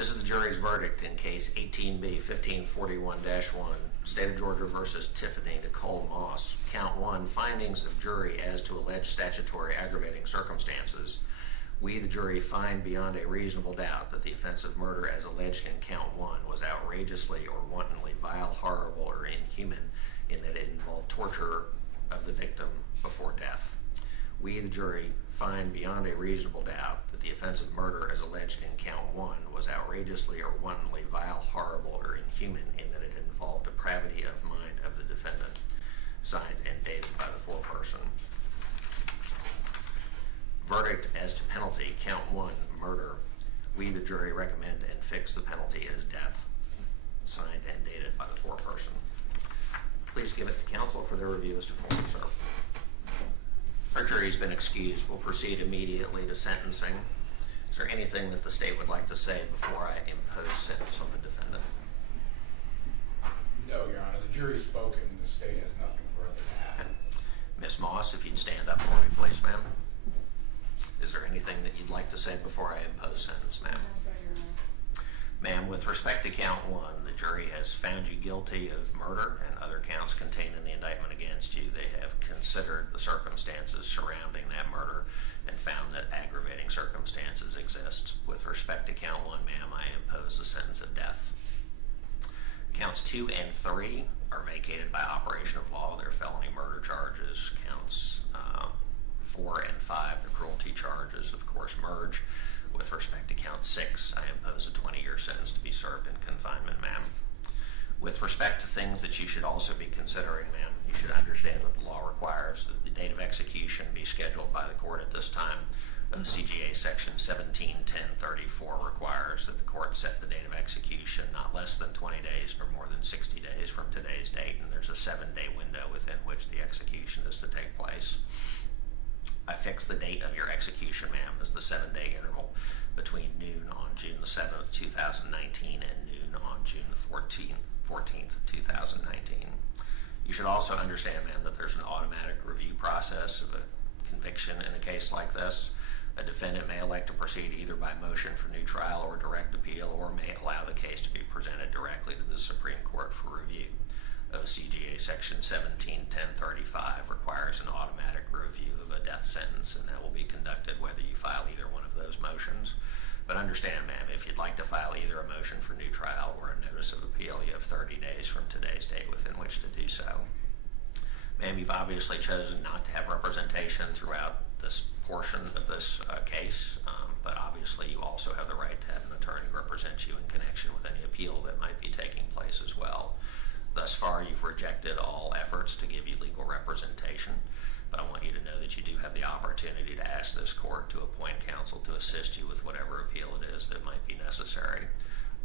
This is the jury's verdict in case 18B 1541-1, State of Georgia versus Tiffany Moss. Count 1, findings of jury as to alleged statutory aggravating circumstances. We, the jury, find beyond a reasonable doubt that the offense of murder as alleged in Count 1 was outrageously or wantonly vile, horrible, or inhuman in that it involved torture of the victim before death. We, the jury, find beyond a reasonable doubt that the offense of murder as alleged in Count 1 was outrageously or wantonly vile, horrible, or inhuman in that it involved depravity of mind of the defendant. Signed and dated by the foreperson. Verdict as to penalty, Count 1, murder. We, the jury, recommend and fix the penalty as death. Signed and dated by the foreperson. Please give it to counsel for their review as to form, sir. Our jury's been excused. We'll proceed immediately to sentencing. Is there anything that the state would like to say before I impose sentence on the defendant? No, Your Honor. The jury's spoken. The state has nothing further to add. Ms. Moss, if you'd stand up for me, please, ma'am. Is there anything that you'd like to say before I impose sentence, ma'am? No, sir, Your Honor. Ma'am, with respect to Count 1, the jury has found you guilty of murder and other counts contained in the indictment against you. They have considered the circumstances surrounding that murder and found that aggravating circumstances exist. With respect to Count 1, ma'am, I impose a sentence of death. Counts 2 and 3 are vacated by operation of law. They're felony murder charges. Counts 4 and 5, the cruelty charges, of course, merge. With respect to Count 6, I impose a 20-year sentence to be served in confinement, ma'am. With respect to things that you should also be considering, ma'am, you should understand that the law requires that the date of execution be scheduled by the court at this time. OCGA Section 17-1034 requires that the court set the date of execution not less than 20 days nor more than 60 days from today's date, and there's a 7-day window within which the execution is to take place. I fix the date of your execution, ma'am, as the 7-day interval between noon on June the 7th, 2019 and noon on June the 14th, 2019. You should also understand, ma'am, that there's an automatic review process of a conviction in a case like this. A defendant may elect to proceed either by motion for new trial or direct appeal, or may allow the case to be presented directly to the Supreme Court for review. OCGA Section 17-1035 requires an automatic review of a death sentence, and that will be conducted whether you file either one of those motions. But understand, ma'am, if you'd like to file either a motion for new trial or a notice of appeal, you have 30 days from today's date within which to do so. Ma'am, you've obviously chosen not to have representation throughout this portion of this case, but obviously you also have the right to have an attorney represent you in connection with any appeal that might be taking place as well. Thus far, you've rejected all efforts to give you legal representation, but I want you to know that you do have the opportunity to ask this court to appoint counsel to assist you with whatever appeal it is that might be necessary.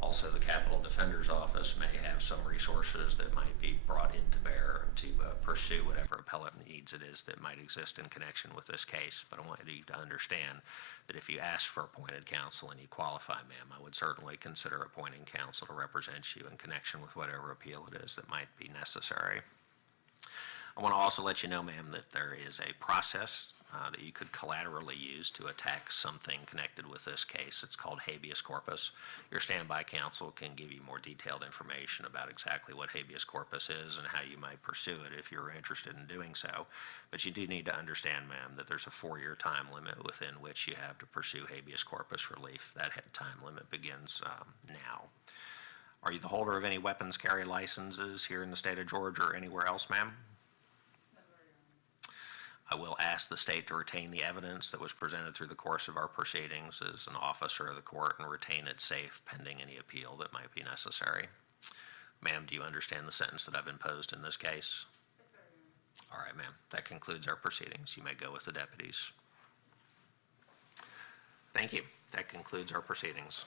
Also, the Capital Defender's Office may have some resources that might be brought into bear to pursue whatever appellate needs it is that might exist in connection with this case. But I want you to understand that if you ask for appointed counsel and you qualify, ma'am, I would certainly consider appointing counsel to represent you in connection with whatever appeal it is that might be necessary. I want to also let you know, ma'am, that there is a process that you could collaterally use to attack something connected with this case. It's called habeas corpus. Your standby counsel can give you more detailed information about exactly what habeas corpus is and how you might pursue it if you're interested in doing so. But you do need to understand, ma'am, that there's a 4-year time limit within which you have to pursue habeas corpus relief. That time limit begins now. Are you the holder of any weapons carry licenses here in the state of Georgia or anywhere else, ma'am? I will ask the state to retain the evidence that was presented through the course of our proceedings as an officer of the court and retain it safe pending any appeal that might be necessary. Ma'am, do you understand the sentence that I've imposed in this case? Yes, sir. All right, ma'am. That concludes our proceedings. You may go with the deputies. Thank you. That concludes our proceedings.